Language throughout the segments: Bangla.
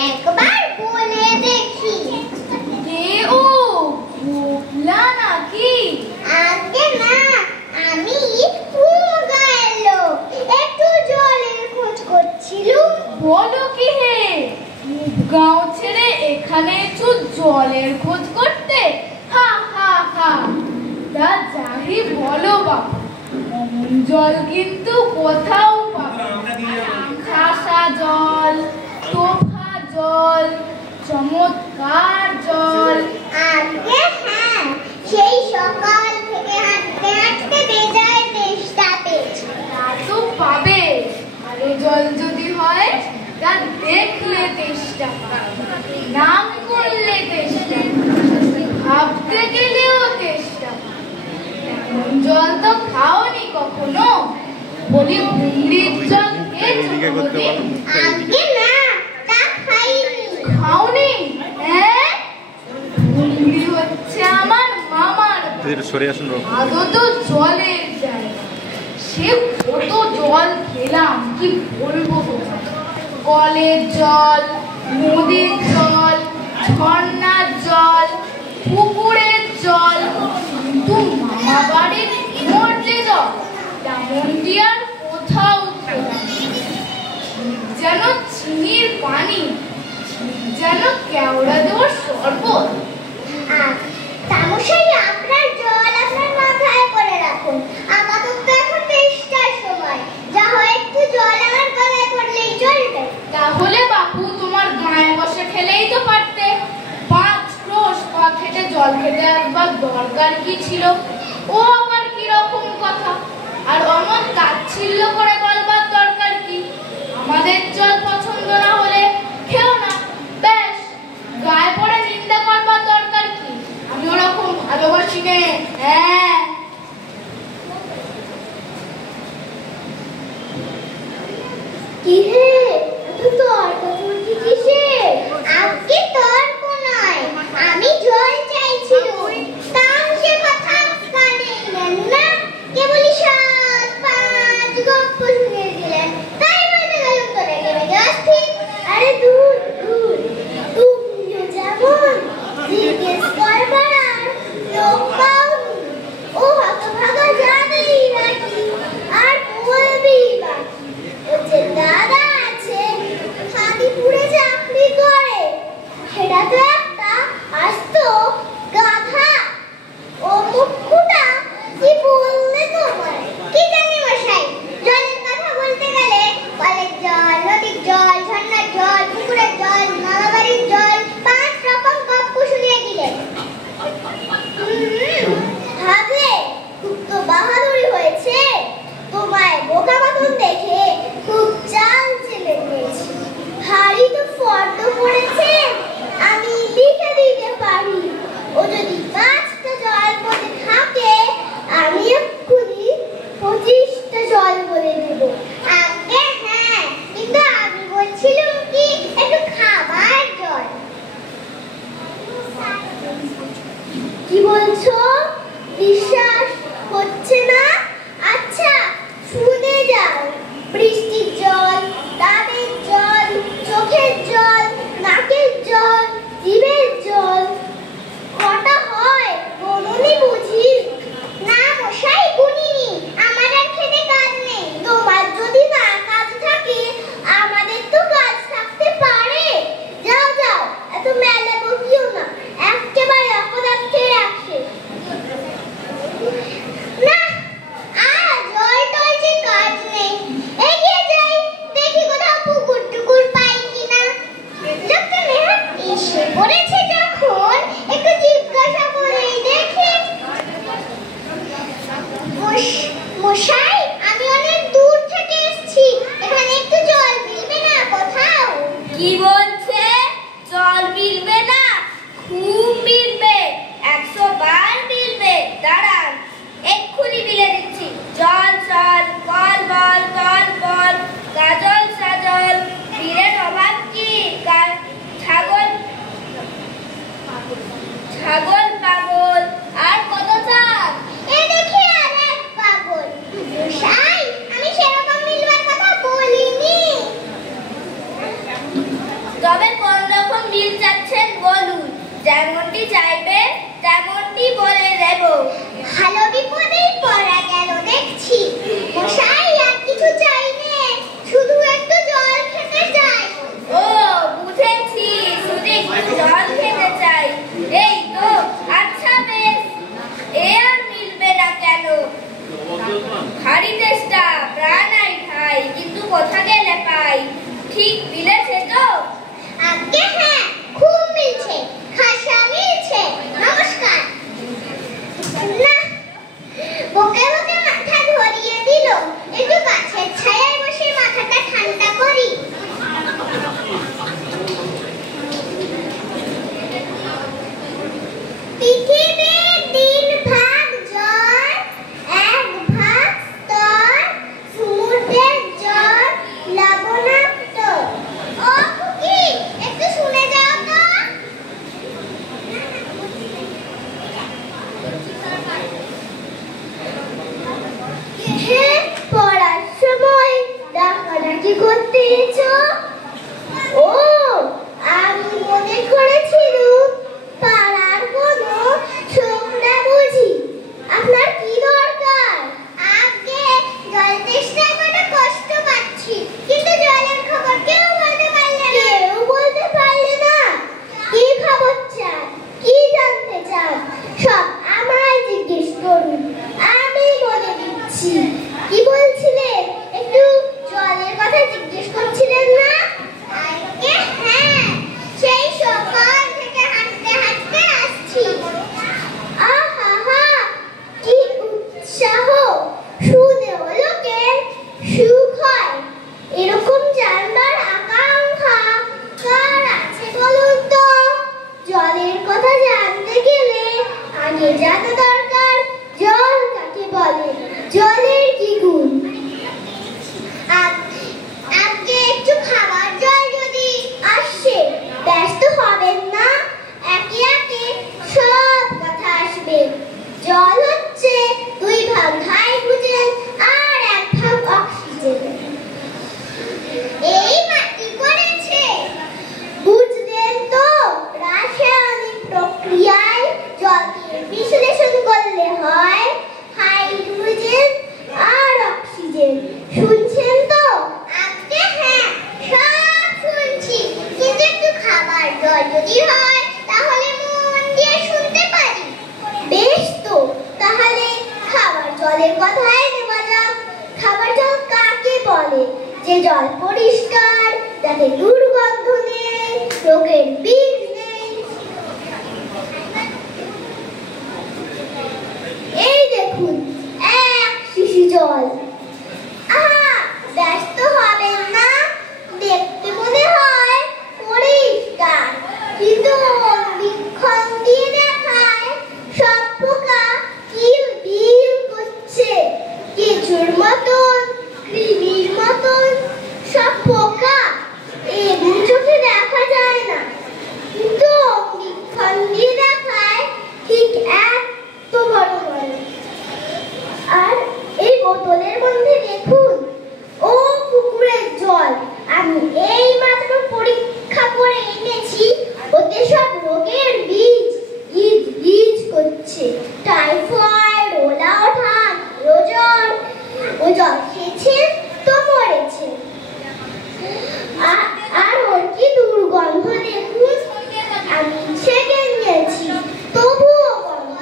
একবার বলে দেখি। কে ও গোপলা নাকি? আগে না, আমি কুমগাঁয়ের লোক, একটু জলের খোঁজ করছিলুম। বলো কি হে, গাঁও ছেড়ে এখানে এসো জলের খোঁজ করতে? হা হা হা। তা যাই বলো বাবা, অমন জল কিন্তু কোথাও পাবে না। খাসা জল, তোফা জল, চমৎকার জল। আগে হ্যাঁ, সেই সকাল থেকে হাঁটতে হাঁটতে বেজায় তেষ্টা পেয়েছে। তা তো পাবে, ভালো জল যদি হয় তা দেখলে তেষ্টা পাবে, নাম করলে তেষ্টা পাবে, ভাবতে গেলেও তেষ্টা পাবে। এমন জল তো খাওনি কখনো? বলি হুমড়ির জল খেয়েছো কোনোদিন? আগে না, তা খাইনি। খাওনি? হ্যাঁ, হুমড়ি হচ্ছে আমার মামার আদৌ তো জলের জায়গা। সে কত জল খেলাম, কি বলবো তোমার। কলের জল, নদীর জল, ঝর্ণার জল, পুকুরের জল, কিন্তু মামা বাড়ির মোর যে জল, তেমনটি আর কোথাও খেলাম। যেন চিনির পানি, যেন কেওড়া দেওয়ার শরবত। তামশাই, আপনার জল আপনার মাথায় করে রাখুন। আপাতত এখন তেষ্টার সময়, যা হয় একটু জল আমার গলায় পড়লেই চলবে। তাহলে বাপু তোমার গায়ে বসে খেলেই তো পারতে। 5 ক্রোশ পথ হেঁটে জল খেতে একবার দরকার কি ছিল? ও আবার কিরকম কথা? আর অমন তাচ্ছিল্য করে বলবার দরকার কি? আমাদের জল পছন্দ না হলে খেও না, ব্যাস। গায়ে পড়ে নিন্দা করবার দরকার কি? আমি ওরকম ভালোবাসি নে। হ্যাঁ, কি হে, এত তর্ক তুলছি কিসের? আজকে তর্ক নয়, আমি জল চাইছিলুম। তামসে কথা কানে নেন না, কেবলই 7-5 গপ্প শুনে দিলেন, তাই বলতে গেলাম তো রেগে রেগে অস্থির। আরে দূর দূর, তুমিও যেমন জিজ্ঞেস করবার লোক পাওনি, ও হতভাগা জানেই নাকি, আর বলবেই বাকি। ও যে দাদা আছে, খাদিপুরে চাকরি করে, সেটা তো একটা আস্ত গাধা। ও মুখটা কি বললে তোমার? কি জানি মশাই, জলের কথা বলতে গেলে কলের জল, নদীর জল, ঝর্ণার জল, পুকুরের জল, মামাবাড়ির জল, 5 রকম গপ্প শুনিয়ে দিলেন। ভাবলে খুব তো বাহাদুরি হয়েছে। তোমায় বোকা মতন দেখে খুব চাল চেলে নিয়েছি। ভারী তো ফর্দ পড়েছে, আমি লিখে দিতে পারি। ও যদি 5টা জল বলে থাকে, আমি এক্ষুনি 25টা জল বলে দেব। আগে হ্যাঁ, কিন্তু আমি বলছিলাম কি একটু খাবার জল। কি বলছো? বিশ্বাস হচ্ছে না? আচ্ছা শুনে যাও। বৃষ্টির জল, ডাবের জল, চোখের জল, নাকের জল, জিভের জল। কটা হয় বলুনি বুঝি? না মশাই, গুনিনি। আমার আর খেতে কাজ নেই। তোমার যদি না কাজ থাকে, আমাদের তো কাজ থাকতে পারে। যাও যাও, এত মেলা বকিও না, একেবারে অপদার্থের রাখছে না। আর জল টল যে কাজ নেই, এগিয়ে যাই, দেখি কোথাও পুকুর টুকুর পাই কিনা। লোকটা নেহাত এসে পড়েছে যখন, একটু জিজ্ঞাসা করেই দেখি। মশাই, আমি অনেক দূর থেকে এসেছি, এখানে একটু জল মিলবে না কোথাও? কি বলছে? জল মিলবে না? খুব মিলবে, 100 বার মিলবে। দাঁড়ান, এক্ষুনি মিলে দিচ্ছি। জল জল, কল বল, তল বল, গাজল সাজল, বীরের অভাব কি? ছাগল ছাগল পাগল, আর কত চান? এ দেখি আর এক পাগল। মশাই, আমি সেরকম মিলবার কথা বলিনি। তবে উকিল চাচ্ছেন বলুন, যেমনটি চাইবে তেমনটি বলে দেব। ভালো বিপদেই পড়া গেল দেখছি। মশাই আর কিছু চাই নে, শুধু একটু জল খেতে চাই। ও বুঝেছি, শুধু একটু জল খেতে চাই, এই তো। আচ্ছা বেশ, এ আর মিলবে না কেন? ভারী চেষ্টা, প্রাণ আই খাই, কিন্তু কোথা গেলে পাই। ঠিক মিলেছে তো? আজ্ঞে হ্যাঁ, খুব মিলছে, খাসা মিলছে। নমস্কার। না, বুকে বুকে মাথা ধরিয়ে দিল। একটু গাছের ছায়ায় বসে মাথাটা ঠান্ডা করি। পৃথিবীর 3 ভাগ জল, 1 ভাগ স্থল, সমুদ্রের জল লবণাক্ত। ও খুকি, একটু শুনে যাও তো। পড়ার সময় ডাকাডাকি করতে এসো? ও, আমি মনে করেছিলাম পাড়ার কোনো ছোকরা বুঝি। আপনার কি দরকার? আগে জল তেষ্টায় বড় কষ্ট পাচ্ছি, কিন্তু জলের খবর কেউ বলতে পারলে না। কেউ বলতে পারলে না? কি খবর চান, কি জানতে চান, সব আমায় জিজ্ঞেস করুন, আমি বলে দিচ্ছি। কি বলছিলেন? একটু জলের কথা জিজ্ঞেস করছিলেন না? আগে হ্যাঁ, সেই সকাল থেকে হাঁটতে হাঁটতে আসছি। আহা, কি উৎসাহ! শুনেও লোকের সুখ হয়। এরকম জানবার আকাঙ্ক্ষা কার আছে বলুন তো? জলের কথা জানতে গেলে আগে জানা দরকার জল কাকে বলে, জলের কি গুণ। আজকে একটু খাবার জল যদি আসে, ব্যস্ত হবেন না, একে একে সব কথা আসবে। জল হচ্ছে 2 ভাগ হাইড্রোজেন আর 1 ভাগ অক্সিজেন। এই মাটি করেছে, বুঝলেন তো? রাসায়নিক প্রক্রিয়ায় জলকে বিশ্লেষণ করলে হয় হাইড্রোজেন আর অক্সিজেন। শুনছেন তো? আজকে হ্যাঁ, সব শুনছি, কিন্তু একটু খাবার জল যদি হয় তাহলে মন দিয়ে শুনতে পারি। বেশ তো, তাহলে খাবার জলের কথাই নেওয়া যাক। খাবার জল কাকে বলে? যে জল পরিষ্কার, যাতে দুর্গন্ধ নেই, রোগের বীজ নেই। এই দেখুন, 1 শিশি জল। আহা, ব্যস্ত হবেন না, দেখতে মনে হয় পরিষ্কার, কিন্তু বীক্ষণ দিয়ে দেখায় সব পোকা কিল বিল করছে। কিছুর মতন, কৃমির মতন সব পোকা এমনি চোখে দেখা যায় না, কিন্তু বীক্ষণ দিয়ে দেখায় ঠিক এত বড় বড়। আর এই বোতলের মধ্যে দেখুন, ও পুকুরের জল আমি এই মাত্র পরীক্ষা করে এনেছি। ওতে সব রোগের বীজ ইজ ইজ করছে। টাইফয়েড, ওলা ওঠা, ওজন। ও জল খেয়েছেন তো মরেছে। আর ওর কি দুর্গন্ধ দেখুন। আমি ছেঁকে নিয়েছি, তবুও গন্ধ।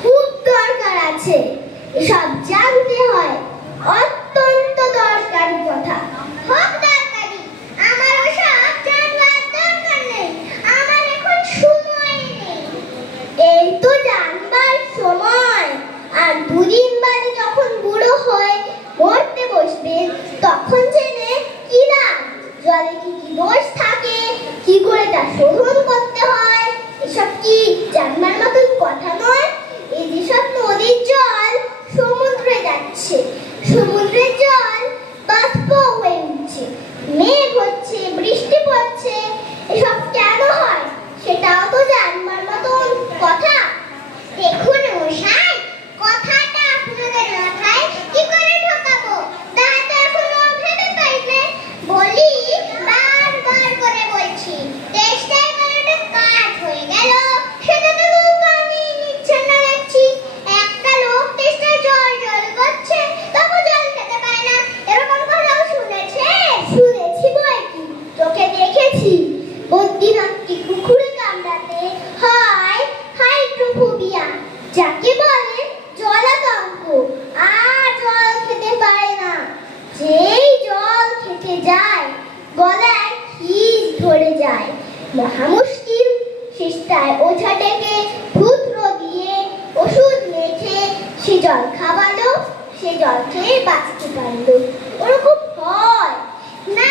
খুব দরকার আছে, এসব জানতে হয়, অত্যন্ত দরকারি কথা। হোক দরকারি, আমার ওসব জানবার দরকার নেই, আমার এখন সময় নেই। এই তো জানবার সময়, আর 2 দিন বাদে যখন বুড়ো হয়ে মরতে বসবেন, তখন জেনে কি লাভ? জলে কি কি দোষ থাকে, কি করে তা শোধন করতে হয়, এসব কি জানবার মতন কথা নয়। এই যেসব নদীর জল সমুদ্রে যাচ্ছে, সমুদ্রের জল বাষ্প হয়ে উঠছে, মেঘ হচ্ছে, বৃষ্টি পড়ছে, এসব কেন হয় সেটাও তো জানবার মতন কথা। দেখুন মশাই, কথাটা আপনাদের মাথায় কি করে মহা মুশকিল। শেষটায় ওঝা ডেকে ধূত্র দিয়ে ওষুধ মেখে সে জল খাওয়ালো, সে জল খেয়ে বাঁচতে পারলো। ওরকম হয় না,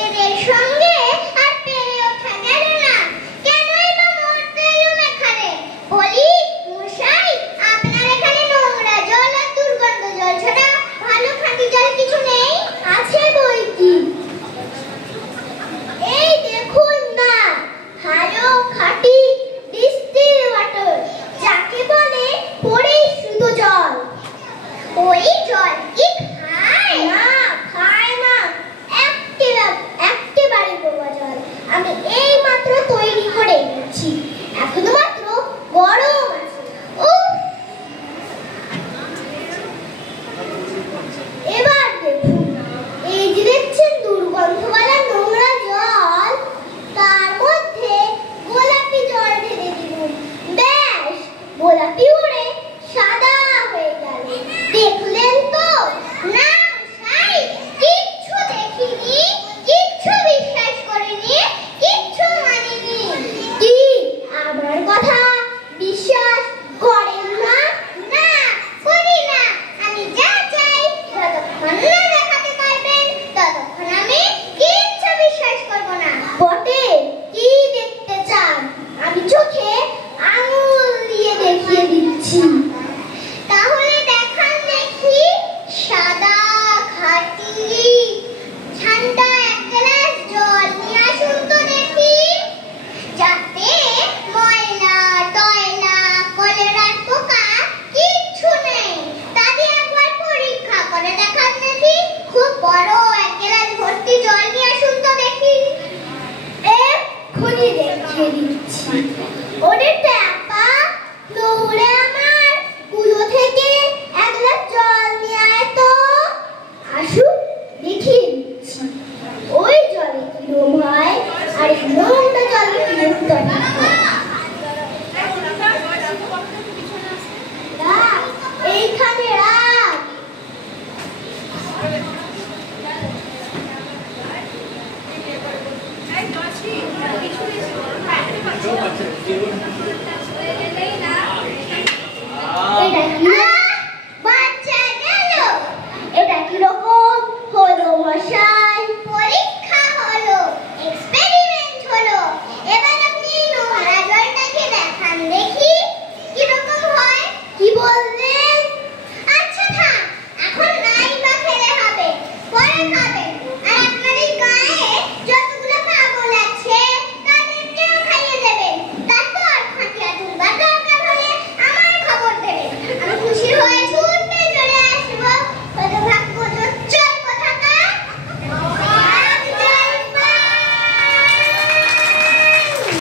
এদের সঙ্গে আর পেরে ওঠা গেল না। কেনই বা মরতে এলুম এখানে? বলি মশাই, আপনার এখানে নোংরা জল আর দুর্গন্ধ জল ছাড়া ভালো খাঁটি জল কিছু নেই? আছে বইকি, এই দেখুন না, ভালো খাঁটি ডিস্টিল ওয়াটার, যাকে বলে পরিশুদ্ধ জল। ওই জল কি খায়? না,